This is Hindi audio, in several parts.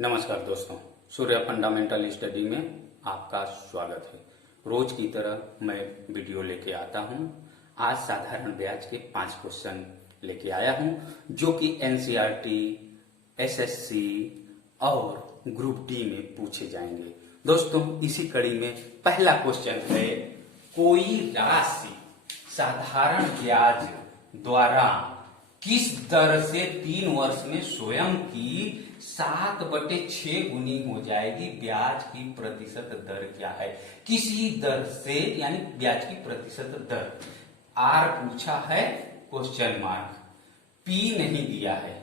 नमस्कार दोस्तों, सूर्य फंडामेंटल स्टडी में आपका स्वागत है। रोज की तरह मैं वीडियो लेके आता हूं। आज साधारण ब्याज के 5 क्वेश्चन लेके आया हूं जो कि एनसीईआरटी, एसएससी और ग्रुप डी में पूछे जाएंगे। दोस्तों, इसी कड़ी में पहला क्वेश्चन है, कोई राशि साधारण ब्याज द्वारा किस दर से 3 वर्ष में स्वयं की 7/6 गुनी हो जाएगी? ब्याज की प्रतिशत दर क्या है? किसी दर से यानी ब्याज की प्रतिशत दर। आर पूछा है, क्वेश्चन मार्क। पी नहीं दिया है।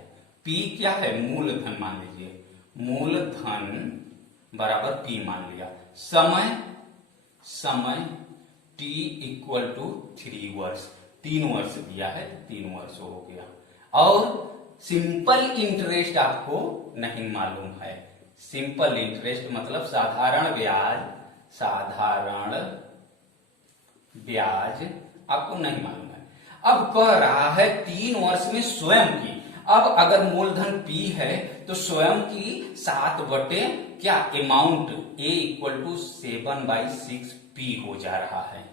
पी क्या है? मूलधन मान लीजिए। मूलधन बराबर पी मान लिया। समय टी इक्वल टू 3 वर्ष। 3 वर्ष दिया है, 3 वर्ष हो गया। और सिंपल इंटरेस्ट आपको नहीं मालूम है। सिंपल इंटरेस्ट मतलब साधारण ब्याज आपको नहीं मालूम है। अब कह रहा है 3 वर्ष में स्वयं की। अब अगर मूलधन P है तो स्वयं की 7 बटे क्या amount A equal to 7/6 P हो जा रहा है।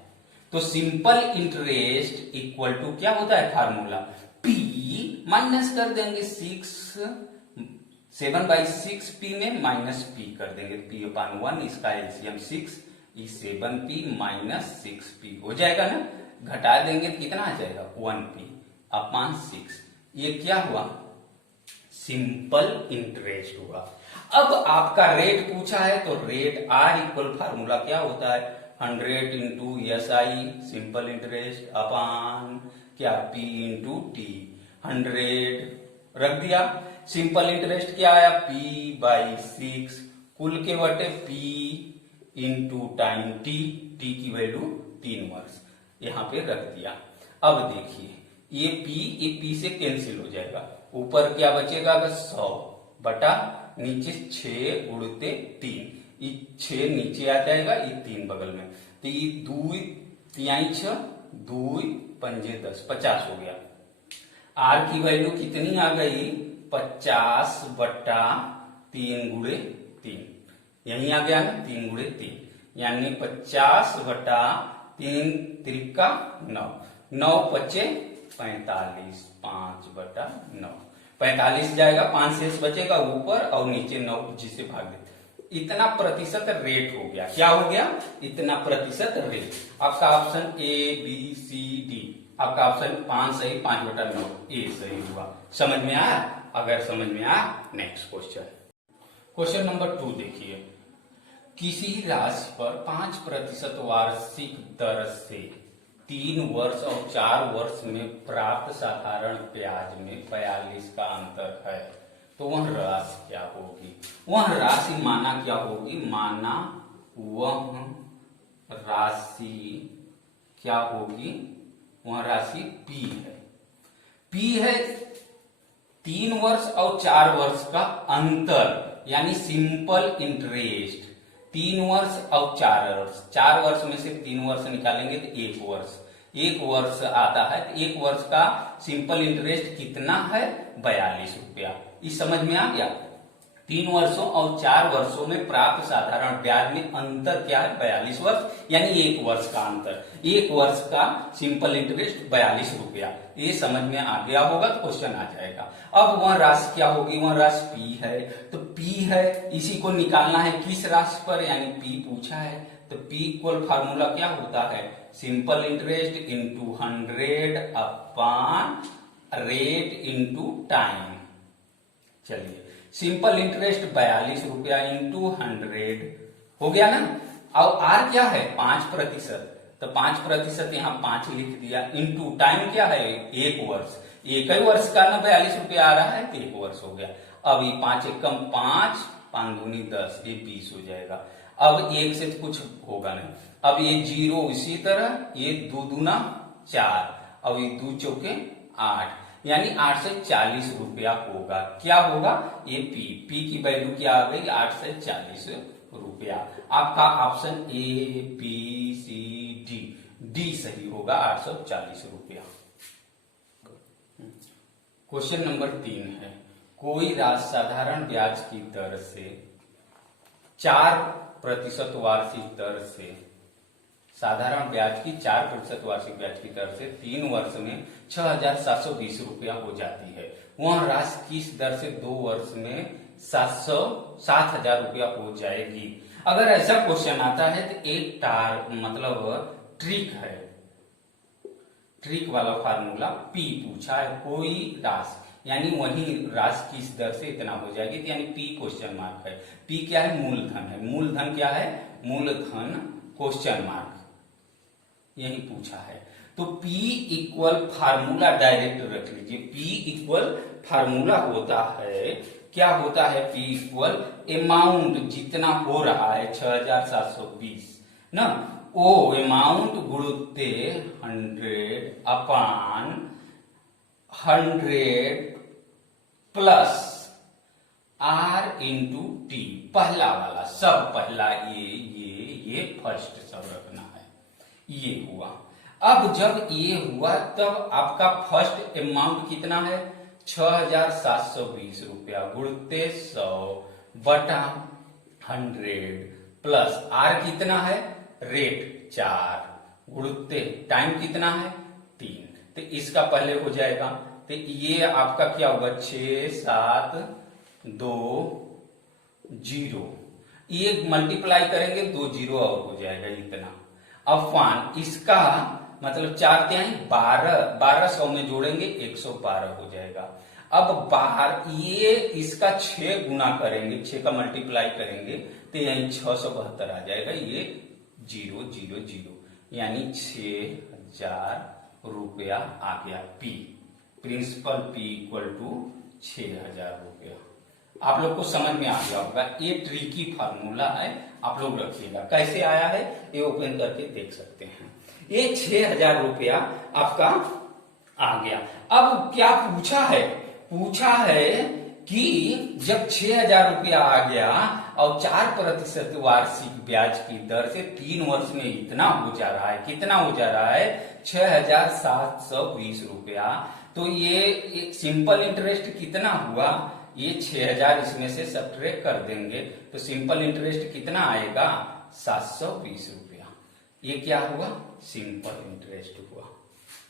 तो सिंपल इंटरेस्ट इक्वल टू क्या होता है? फार्मूला P माइनस कर देंगे 7/6 P में माइनस P कर देंगे। P/1 इसका एलसीएम 6, 7P माइनस 6P हो जाएगा ना। घटा देंगे कितना आ जाएगा? 1P/6। ये क्या हुआ? सिंपल इंटरेस्ट हुआ। अब आपका रेट पूछा है तो रेट R इक्वल फार्मूला क्या होता है? 100 इंटू SI सिंपल इंटरेस्ट अपान क्या P इंटू T। 100 रख दिया। सिंपल इंटरेस्ट क्या आया? P/6 कुल के बटे P into time T। T की वैल्यू 3 वर्ष यहां पे रख दिया। अब देखिए ये P से कैंसिल हो जाएगा। ऊपर क्या बचेगा? 100 बटा नीचे 6 गुणिते 3। 6 नीचे आ जाएगा, ये 3 बगल में। तो ये 2 3 6 2 5 10 50 हो गया। आर की वैल्यू कितनी आ गई? 50 बटा 3 गुणे 3। यही आ गया ना, 3 गुणे 3 यानी 50 बटा 3 त्रिका 9। 9 पचे 45, 5 बटा 9। 45 जाएगा, 5 शेष बचेगा ऊपर और नीचे 9 जिसे भाग देते। इतना प्रतिशत रेट हो गया। क्या हो गया? इतना प्रतिशत रेट। आपका ऑप्शन ABCD, आपका ऑप्शन 5 सही, 5/9 ए सही हुआ। समझ में आया? अगर समझ में आया, नेक्स्ट क्वेश्चन। क्वेश्चन नंबर 2 देखिए, किसी राशि पर 5% वार्षिक दर से 3 वर्ष और 4 वर्ष में प्राप्त साधारण ब्याज में 42 का अंतर है, तो वह राशि क्या होगी? वह राशि माना क्या होगी? माना वह राशि क्या होगी? वह राशि P है। P है 3 वर्ष और 4 वर्ष का अंतर यानी सिंपल इंटरेस्ट। 3 वर्ष और 4 वर्ष, 4 वर्ष में से 3 वर्ष निकालेंगे तो 1 वर्ष। 1 वर्ष आता है तो 1 वर्ष का सिंपल इंटरेस्ट कितना है? 42 रुपया। इस समझ में आ गया? 3 वर्षों और 4 वर्षों में प्राप्त साधारण ब्याज में अंतर क्या है? 42 वर्ष यानी 1 वर्ष का अंतर। 1 वर्ष का सिंपल इंटरेस्ट 42 रुपया। ये समझ में आ गया होगा तो क्वेश्चन आ जाएगा। अब वह राशि क्या होगी? वह राशि P है। तो P है, इसी को निकालना है किस राशि पर, यानी P पूछा है। तो P इक्वल फार्मूला क्या होता है? Simple interest into 100 upon rate into time. चलिए, सिंपल इंटरेस्ट 42 रुपया इंटू 100 हो गया ना। और आर क्या है? 5%। तो 5% यहाँ 5 लिख दिया इंटू टाइम क्या है? 1 वर्ष। 1 वर्ष का ना 42 रुपया आ रहा है तो 1 वर्ष हो गया। अब ये 5 एकम 5, 5 दूनी 10, ये 20 हो जाएगा। अब 1 से कुछ होगा नहीं। अब ये 0 इसी तरह, ये 2 दूना 4 और ये 2 चौके 8 यानी 8 से 40 रुपया होगा। क्या होगा? ये P की वैल्यू क्या आ गई? 8 से 40 रुपया। आपका ऑप्शन ABCD डी सही होगा, 840 रुपया। क्वेश्चन नंबर 3 है, कोई राशि साधारण ब्याज की दर से 4% वार्षिक दर से, साधारण ब्याज की 4% वार्षिक ब्याज की दर से 3 वर्ष में 6,720 रुपया हो जाती है, वह राशि किस दर से 2 वर्ष में 7,000 रुपया हो जाएगी। अगर ऐसा क्वेश्चन आता है तो एक मतलब ट्रिक है, ट्रिक वाला फार्मूला पी पूछा है, कोई राशि यानी वही राशि किस दर से इतना हो जाएगी, तो यानी पी क्वेश्चन मार्क है। पी क्या है? मूलधन है। मूलधन क्या है? मूलधन क्वेश्चन मार्क, यही पूछा है। तो P इक्वल फार्मूला डायरेक्ट रख लीजिए। P इक्वल फार्मूला होता है, क्या होता है? P इक्वल अमाउंट जितना हो रहा है 6,720 ना, ओ अमाउंट गुणुत्ते 100 अपान 100 प्लस R इंटू टी। पहला वाला सब पहला ये फर्स्ट सब रखना है। ये हुआ। अब जब ये हुआ तब आपका फर्स्ट अमाउंट कितना है? 6,720 रुपया गुणुत्ते 100 बटा 100 प्लस R कितना है? रेट 4 गुणुत्ते टाइम कितना है? 3। तो इसका पहले हो जाएगा, तो ये आपका क्या होगा? 6, 7, 2, 0। ये मल्टीप्लाई करेंगे 2 0 और हो जाएगा इतना। अफवान इसका मतलब 4 त्याई 12, 1200 में जोड़ेंगे 112 हो जाएगा। अब बाहर ये इसका 6 गुना करेंगे, 6 का मल्टीप्लाई करेंगे तो यही 672 आ जाएगा। ये 0 0 0 यानी 6,000 रुपया आ गया। P principal P equal to 6,000 रुपया। आप लोग को समझ में आ गया होगा। ये ट्रिकी फार्मूला है, आप लोग रखिएगा। कैसे आया है ये ओपन करके देख सकते हैं। ये 6,000 रुपया आपका आ गया। अब क्या पूछा है? पूछा है कि जब 6,000 रुपया आ गया और 4% वार्षिक ब्याज की दर से 3 वर्ष में इतना हो जा रहा है, कितना हो जा रहा है? 6,720 रुपया। तो ये सिंपल इंटरेस्ट कितना हुआ? ये 6,000 इसमें से सब्ट्रैक्ट कर देंगे तो सिंपल इंटरेस्ट कितना आएगा? 720 रुपया। ये क्या हुआ? सिंपल इंटरेस्ट हुआ।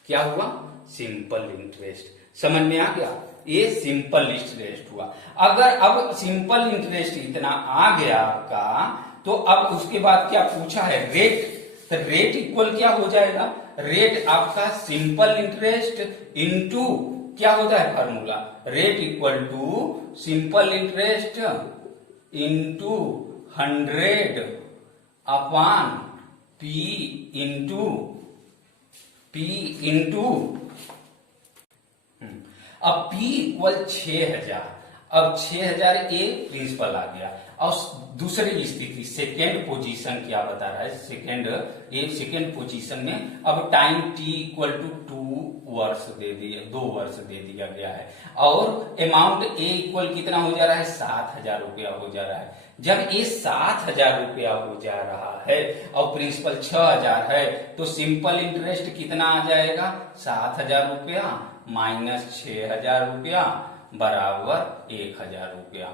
क्या हुआ? Simple interest. समझ में आ गया? ये सिंपल इंटरेस्ट हुआ। अगर अब सिंपल इंटरेस्ट इतना आ गया आपका, तो अब उसके बाद क्या पूछा है? रेट। तो रेट इक्वल क्या हो जाएगा? रेट आपका सिंपल इंटरेस्ट इनटू क्या होता है formula? Rate equal to simple interest into 100 upon P into अब P इक्वल 6,000। अब 6,000 ए प्रिंसिपल आ गया। और दूसरी स्थिति सेकेंड पोजीशन क्या बता रहा है? सेकेंड पोजीशन में अब टाइम T इक्वल टू 2 वर्ष दे दिया, 2 वर्ष दे दिया गया है। और अमाउंट A इक्वल कितना हो जा रहा है? 7,000 रुपया हो जा रहा है। जब ये 7,000 रुपया हो जा रहा है और प्रिंसिपल 6,000 है, तो सिंपल इंटरेस्ट कितना आ जाएगा? 7,000 रुपया माइनस 6,000 रुपया बराबर 1,000 रुपया।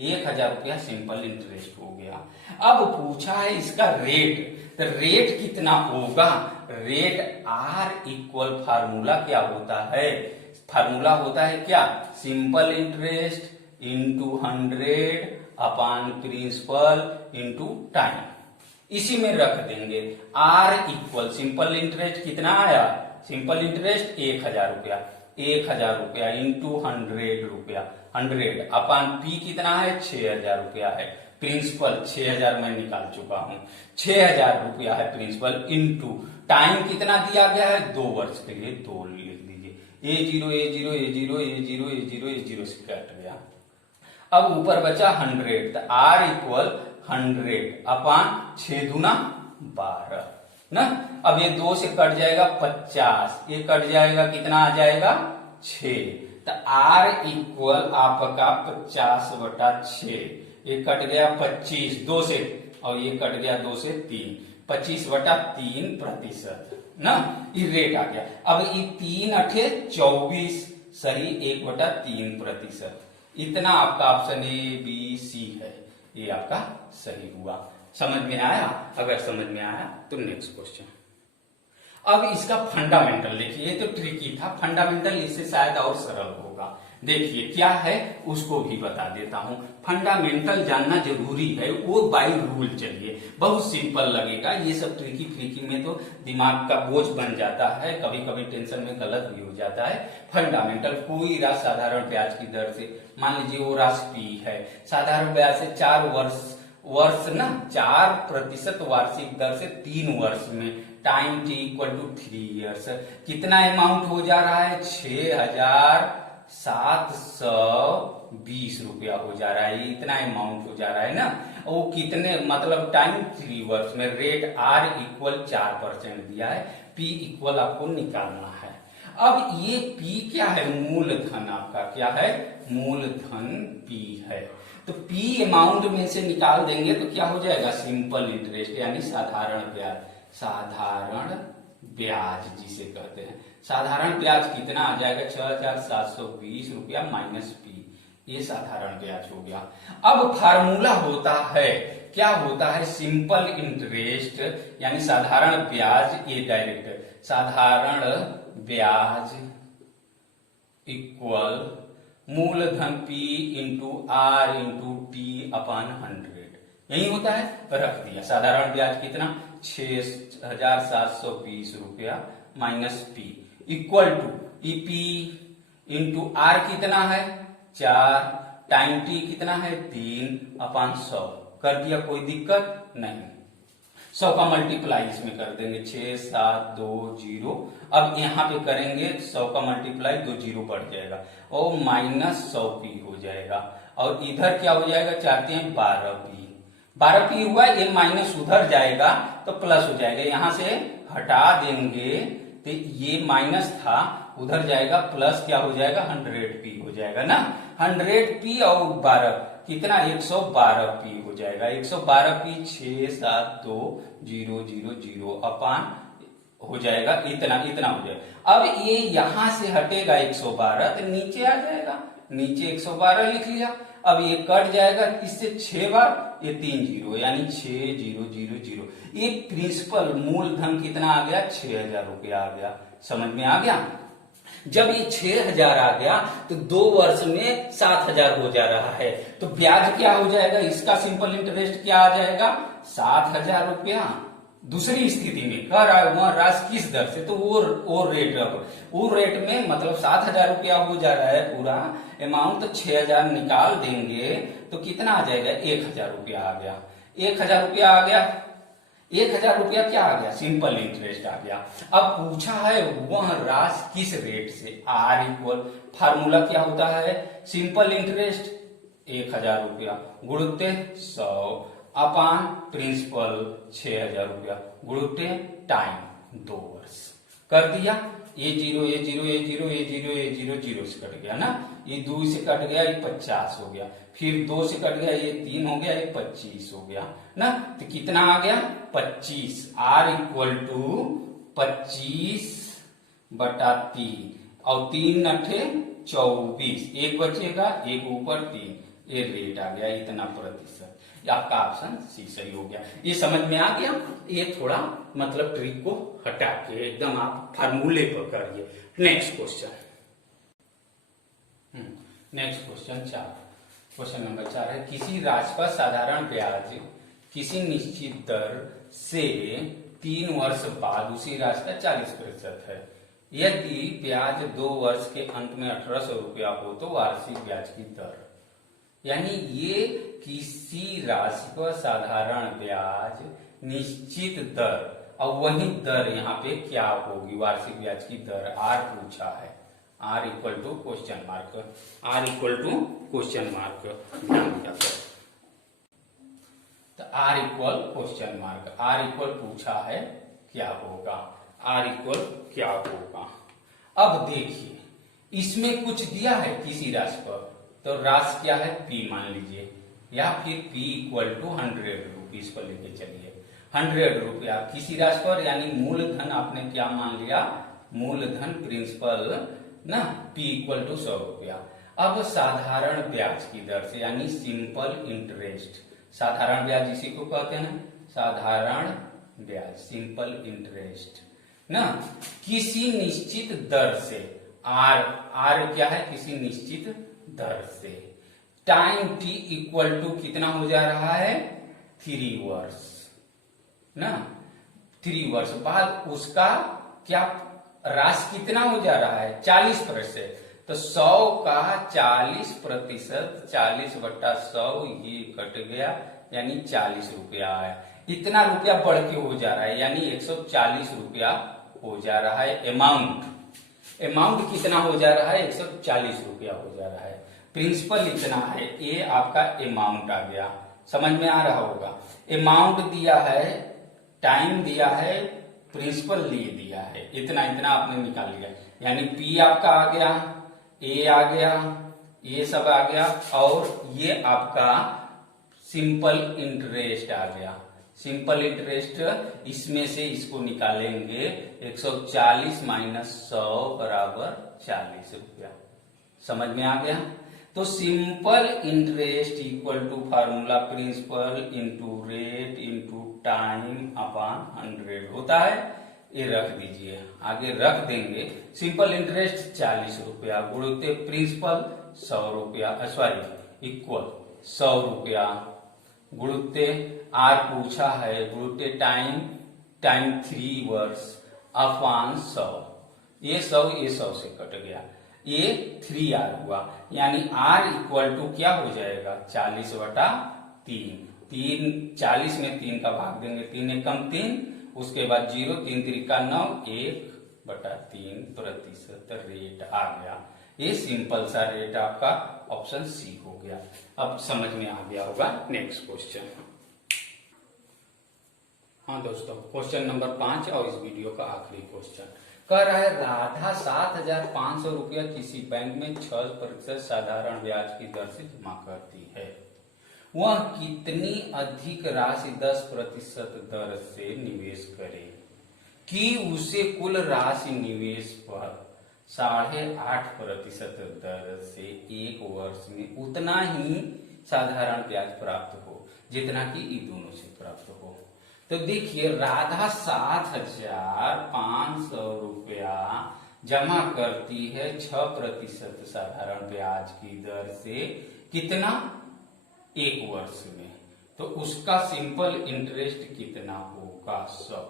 1,000 रुपया सिंपल इंटरेस्ट हो गया। अब पूछा है इसका रेट, तो रेट कितना होगा? रेट R इक्वल फार्मूला क्या होता है? फार्मूला होता है क्या? सिंपल इंटरेस्ट इंटू 100 अपान प्रिंसिपल इंटू टाइम। इसी में रख देंगे। R इक्वल सिंपल इंटरेस्ट कितना आया? सिंपल इंटरेस्ट 1,000 रुपया, 1,000 रुपया इंटू 100 रुपया, 100 अपान P कितना है? 6,000 रुपया है। प्रिंसिपल 6,000 मैं निकाल चुका हूं, 6,000 रुपया है प्रिंसिपल इंटू टाइम कितना दिया गया है? 2 वर्ष के लिए 2 लिख दीजिए। A0 A0 A0 A0 A0 A0 से कट गया। अब ऊपर बचा 100, तो R इक्वल 100 अपान 6 दूना 12 ना। अब ये 2 से कट जाएगा 50, ये कट जाएगा कितना आ जाएगा? 6। तो R इक्वल आपका 50/6। ये कट गया 25 2 से, और ये कट गया 2 से 3, 25/3% ना। ये रेट आ गया। अब ये 3 8 24 सही 1/3%। इतना आपका ऑप्शन ए बी सी है, ये आपका सही हुआ। समझ में आया? अगर समझ में आया तो नेक्स्ट क्वेश्चन। अब इसका फंडामेंटल देखिए, ये तो ट्रिकी था, फंडामेंटल इससे शायद और सरल होगा। देखिए क्या है उसको भी बता देता हूं। फंडामेंटल जानना जरूरी है, वो बाय रूल चलिए, बहुत सिंपल लगेगा। ये सब ट्रिकी फ्रिकी में तो दिमाग का बोझ बन जाता है, कभी कभी टेंशन में गलत भी हो जाता है। फंडामेंटल, कोई राशि साधारण ब्याज की दर से, मान लीजिए वो राशि पी है, साधारण ब्याज से 4 वर्ष ना 4% वार्षिक दर से 3 वर्ष में, time T equal to 3 years, कितना अमाउंट हो जा रहा है? 6,720 रुपया हो जा रहा है, इतना अमाउंट हो जा रहा है ना। वो कितने मतलब टाइम 3 वर्ष में, रेट आर इक्वल 4% दिया है, पी इक्वल आपको निकालना है। अब ये पी क्या है? मूलधन आपका क्या है? मूलधन पी है। तो पी अमाउंट में से निकाल देंगे तो क्या हो जाएगा? सिंपल इंटरेस्ट यानी साधारण ब्याज। साधारण ब्याज जिसे कहते हैं, साधारण ब्याज कितना आ जाएगा? 6,720 रुपया माइनस पी, ये साधारण ब्याज हो गया। अब फार्मूला होता है, क्या होता है? सिंपल इंटरेस्ट यानी साधारण ब्याज, ये डायरेक्ट साधारण ब्याज इक्वल मूलधन P into R into T upon 100, यही होता है। रख दिया साधारण ब्याज कितना? 6,720 रुपया minus P equal to EP into R कितना है? 4, टाइम टी कितना है? 3 अपॉन 100 कर दिया, कोई दिक्कत नहीं। 100 का मल्टीप्लाई इसमें कर देंगे, 6,720। अब यहाँ पे करेंगे 100 का मल्टीप्लाई, 2 जीरो बढ़ जाएगा और माइनस 100 पी हो जाएगा। और इधर क्या हो जाएगा? चाहते हैं 12 पी, 12 पी हुआ, ये माइनस उधर जाएगा तो प्लस हो जाएगा, यहां से हटा देंगे तो ये माइनस था उधर जाएगा, प्लस क्या हो जाएगा? 100 पी हो जाएगा ना। 100 पी और 12 कितना? 112 पी हो जाएगा। 112 पी 6,72000 अपान हो जाएगा, इतना हो जाएगा। अब ये यहां से हटेगा 112 तो नीचे आ जाएगा, नीचे 112 लिख लिया। अब ये कट जाएगा इससे 6 बार, ये 3 जीरो यानी 6,000। ये प्रिंसिपल मूलधन कितना आ गया? 6,000 रुपया आ गया। समझ में आ गया? जब ये 6,000 आ गया तो 2 वर्ष में 7,000 हो जा रहा है, तो ब्याज क्या हो जाएगा? इसका सिंपल इंटरेस्ट क्या आ जाएगा? 7,000 रुपया। दूसरी स्थिति में कह रहा है वह राशि किस दर से, तो वो रेट में मतलब 7,000 रुपया हो जा रहा है पूरा अमाउंट, तो 6,000 निकाल देंगे तो कितना आ जाएगा? 1,000 रुपया आ गया। 1,000 रुपया आ गया, 1,000 रुपया क्या आ गया? सिंपल इंटरेस्ट आ गया। अब पूछा है वह राशि किस रेट से, आर इक्वल, फार्मूला क्या होता है? सिंपल इंटरेस्ट 1,000 रुपया गुणुते 100 अपान प्रिंसिपल 6,000 रुपया गुणुते टाइम 2 वर्ष कर दिया। ये जीरो ये जीरो ये जीरो ये जीरो ये जीरो जीरो से कट गया ना, ये 2 से कट गया, ये 50 हो गया, फिर 2 से कट गया, ये 3 हो गया, ये 25 हो गया ना। तो कितना आ गया? 25। आर इक्वल टू 25/3 और 3 नठे 24, एक बचेगा, एक ऊपर 3, ये रेट आ गया इतना प्रतिशत। आपका ऑप्शन सी सही हो गया। ये समझ में आ गया? ये थोड़ा मतलब ट्रिक को हटा के एकदम आप फार्मूले पर करिए। Next question, next question 4, question number 4 है, किसी राशि पर साधारण ब्याज किसी निश्चित दर से 3 वर्ष बाद उसी राशि का 40% है। यदि ब्याज 2 वर्ष के अंत में 1,800 रुपया हो तो वार्षिक ब्याज की दर, यानी ये किसी राशि पर साधारण ब्याज निश्चित दर और वही दर यहाँ पे क्या होगी? वार्षिक ब्याज की दर आर पूछा है। R equal to question mark, R equal to question mark, ध्यान दिया तो R equal question mark, R equal पूछा है क्या होगा? आर इक्वल क्या होगा? अब देखिए इसमें कुछ दिया है किसी राशि पर, तो राशि क्या है? पी मान लीजिए, या फिर P equal to 100 rupees per लेके चलिए। 100 रुपया किसी राशि पर, यानी मूलधन आपने क्या मान लिया? मूलधन प्रिंसिपल ना, पी इक्वल टू 100 रुपया। अब साधारण ब्याज की दर से यानी सिंपल इंटरेस्ट, साधारण ब्याज इसी को कहते हैं, साधारण ब्याज सिंपल इंटरेस्ट ना, किसी निश्चित दर से, आर क्या है, किसी निश्चित दर से, टाइम टी इक्वल टू कितना हो जा रहा है, 3 वर्ष ना, 3 वर्ष बाद उसका क्या राशि कितना हो जा रहा है, 40%। तो 100 का 40%, 40/100 ये कट गया, यानी 40 रुपया आया। इतना रुपया बढ़ के हो जा रहा है, यानी 140 रुपया हो जा रहा है। अमाउंट कितना हो जा रहा है, 140 रुपया हो जा रहा है। प्रिंसिपल इतना है, ये आपका अमाउंट आ गया, समझ में आ रहा होगा। अमाउंट दिया है, टाइम दिया है, प्रिंसिपल दिया है, इतना इतना आपने निकाल लिया, यानी पी आपका आ गया, ए आ गया, ये सब आ गया, और ये आपका सिंपल इंटरेस्ट आ गया। सिंपल इंटरेस्ट, इसमें से इसको निकालेंगे, 140 माइनस 100 बराबर 40 रुपया। समझ में आ गया। तो simple interest equal to formula principal into rate into time upon 100 होता है। ये रख दीजिए, आगे रख देंगे। सिंपल इंटरेस्ट 40 रुपया गुणित प्रिंसिपल 100 रुपया, सॉरी इक्वल 100 रुपया गुणित आर पूछा है, गुणित टाइम 3 वर्ष अपॉन 100। ये 100 से कट गया, ये 3R हुआ, यानी R इक्वल टू क्या हो जाएगा, 40/3। 40 में 3 का भाग देंगे, 3 एकम 3, उसके बाद 0, 3 त्रिका 9, 1/3% रेट आ गया। ये सिंपल सा रेट आपका ऑप्शन सी हो गया। अब समझ में आ गया होगा। Next question. हाँ दोस्तों, क्वेश्चन नंबर 5 और इस वीडियो का आखिरी क्वेश्चन कह रहा है, राधा 7,500 रुपया किसी बैंक में 6% साधारण ब्याज की दर से जमा करती है। वह कितनी अधिक राशि 10% दर से निवेश करे कि उसे कुल राशि निवेश पर 8.5% दर से 1 वर्ष में उतना ही साधारण ब्याज प्राप्त हो जितना कि इन दोनों से प्राप्त हो। तो देखिए, राधा 7,500 रुपया जमा करती है 6% साधारण ब्याज की दर से, कितना, 1 वर्ष में। तो उसका सिंपल इंटरेस्ट कितना होगा, 100।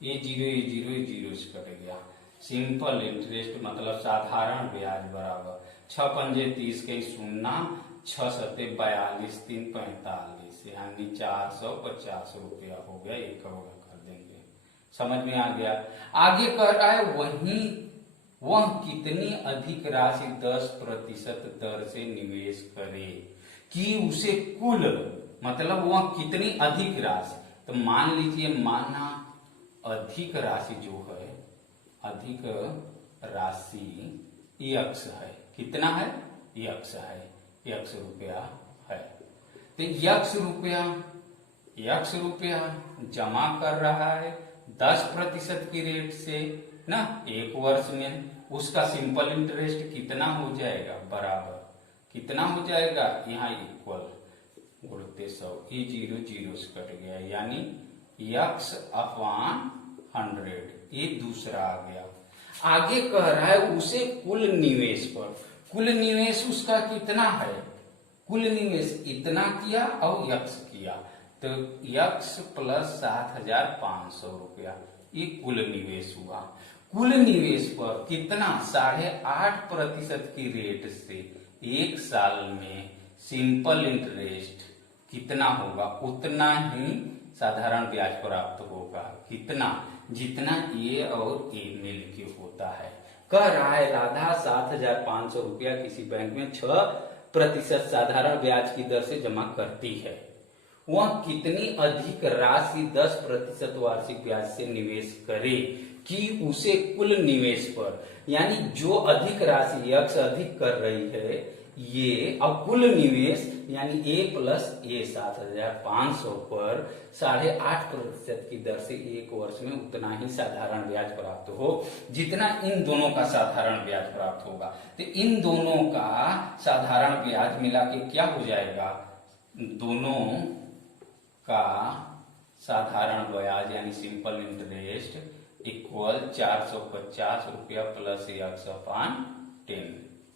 ये 0 से कट गया। सिंपल इंटरेस्ट मतलब साधारण ब्याज बराबर 6 पंजे 30 के 0, 6 सत्ते 42, 3 45, यानी 450 रुपया हो गया। एक करोड़ कर देंगे। समझ में आ गया। आगे कह रहा है, वह कितनी अधिक राशि 10% दर से निवेश करे कि उसे कुल, मतलब वह कितनी अधिक राशि। तो मान लीजिए, माना अधिक राशि जो है, अधिक राशि x है, कितना है, x है, x रुपया है। तो x रुपया जमा कर रहा है 10% की रेट से ना, 1 वर्ष में। उसका सिंपल इंटरेस्ट कितना हो जाएगा, बराबर कितना हो जाएगा, यहाँ इक्वल गुणित 100। ये 0 से कट गया, यानी x अपॉन 100। ये दूसरा आ गया। आगे कह रहा है, उसे कुल निवेश पर, कुल निवेश उसका कितना है, कुल निवेश इतना किया और x किया, तो x प्लस 7,500 रुपया, ये कुल निवेश हुआ। कुल निवेश पर कितना, 8.5% की रेट से 1 साल में सिंपल इंटरेस्ट कितना होगा, उतना ही साधारण ब्याज प्राप्त होगा। कितना, जितना ए और ए मिल के होता है। कह रहा है, राधा 7,500 रुपया किसी बैंक में 6% साधारण ब्याज की दर से जमा करती है। वह कितनी अधिक राशि 10% वार्षिक ब्याज से निवेश करे कि उसे कुल निवेश पर, यानी जो अधिक राशि x अधिक कर रही है, ये अब कुल निवेश यानी ए प्लस ए 7,500 पर 8.5% की दर से एक वर्ष में उतना ही साधारण ब्याज प्राप्त हो जितना इन दोनों का साधारण ब्याज प्राप्त होगा। तो इन दोनों का साधारण ब्याज मिला के क्या हो जाएगा, दोनों का साधारण ब्याज यानी सिंपल इंटरेस्ट इक्वल 450 रुपया प्लस x/10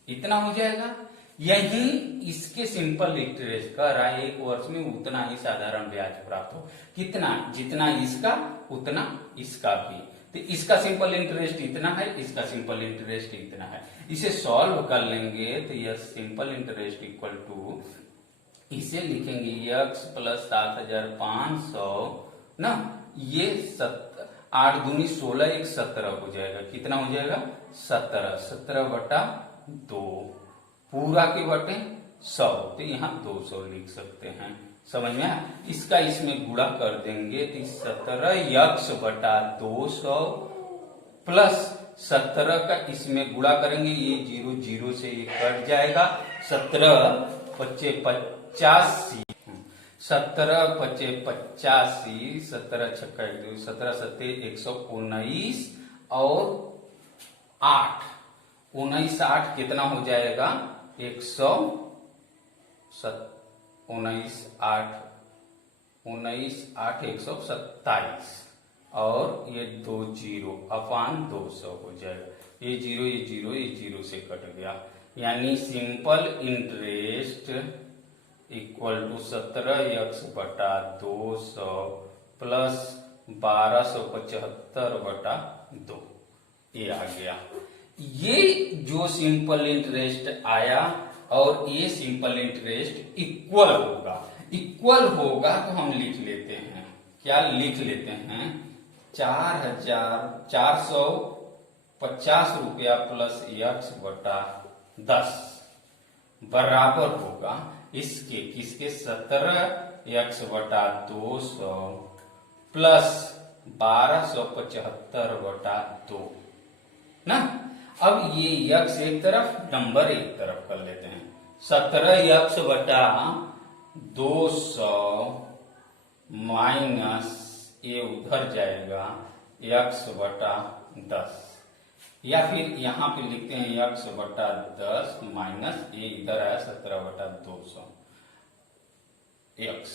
इतना हो जाएगा। यही इसके सिंपल इंटरेस्ट कह रहा है एक वर्ष में उतना ही साधारण ब्याज प्राप्त हो, कितना, जितना इसका उतना इसका भी। तो इसका सिंपल इंटरेस्ट इतना है, इसका सिंपल इंटरेस्ट इतना है। इसे सॉल्व कर लेंगे तो यह सिंपल इंटरेस्ट इक्वल टू, इसे लिखेंगे x प्लस 7,500 ना, ये 8 दूनी 16 1 17 हो जाएगा। कितना हो जाएगा 17/2 पूरा के बटे 100, तो यहाँ 200 लिख सकते हैं। समझ में आया? इसका इसमें गुणा कर देंगे तो 17x/200 प्लस 17 का इसमें गुणा करेंगे, ये 0 0 से ये कट जाएगा। 17 पच्चे 85, 17 पच्चे 85, 17 छक्का 17 सत्ते 119 और 8 19 8 कितना हो जाएगा 127 और ये 2 0 अपान 200 हो जाएगा। ये 0 ये 0 ये 0 से कट गया, यानी simple interest equal to 17x/200 plus 1275/2 ये आ गया। ये जो सिंपल इंटरेस्ट आया और ये सिंपल इंटरेस्ट इक्वल होगा, इक्वल होगा तो हम लिख लेते हैं, क्या लिख लेते हैं 4,450 रुपया प्लस x/10 बराबर होगा इसके किसके 17x/200 प्लस 1275/2 ना। अब ये x एक तरफ नंबर एक तरफ कर लेते हैं, 17x/200 माइनस ये उधर जाएगा x/10, या फिर यहां पे लिखते हैं x/10 माइनस ये इधर आया 17/200 x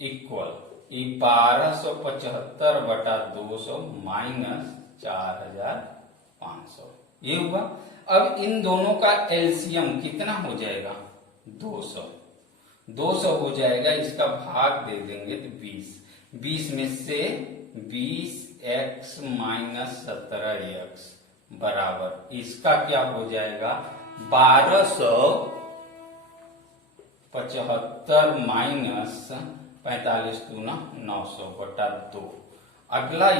इक्वल 1275/200 माइनस 4,500 ये हुआ। अब इन दोनों का एलसीएम कितना हो जाएगा 200 हो जाएगा। इसका भाग दे देंगे तो 20 में से 20x माइनस 17x बराबर इसका क्या हो जाएगा 1275 माइनस 45 दूना 900/2। अगला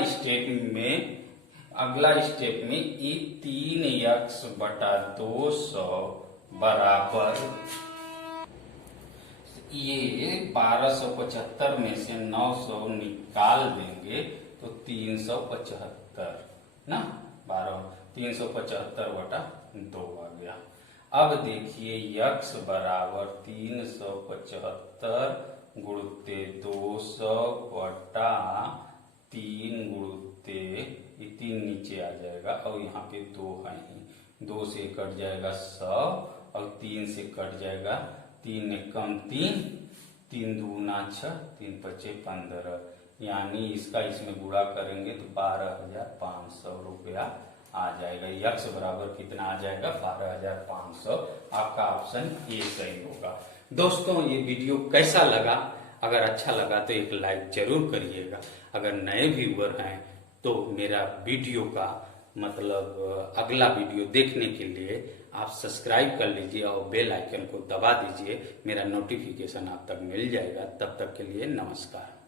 स्टेप में ये 3x/200 बराबर ये 1275 में से 900 निकाल देंगे तो 375 ना, 375/2 आ गया। अब देखिए x बराबर 375 गुणुते 200/3 गुणुते 3 नीचे आ जाएगा और यहाँ पे 2 है ही, 2 से कट जाएगा 100 और 3 से कट जाएगा 3 कम 3 दूना 6 3 पच्चे 15, यानी इसका इसमें गुणा करेंगे तो 12,500 रुपया आ जाएगा। x बराबर कितना आ जाएगा 12,500। आपका ऑप्शन ए सही होगा। दोस्तों ये वीडियो कैसा लगा, अगर अच्छा लगा तो एक लाइक जरूर करिएगा। अगर नए व्यूअर हैं तो मेरा वीडियो का मतलब अगला वीडियो देखने के लिए आप सब्सक्राइब कर लीजिए और बेल आइकन को दबा दीजिए, मेरा नोटिफिकेशन आप तक मिल जाएगा। तब तक के लिए नमस्कार।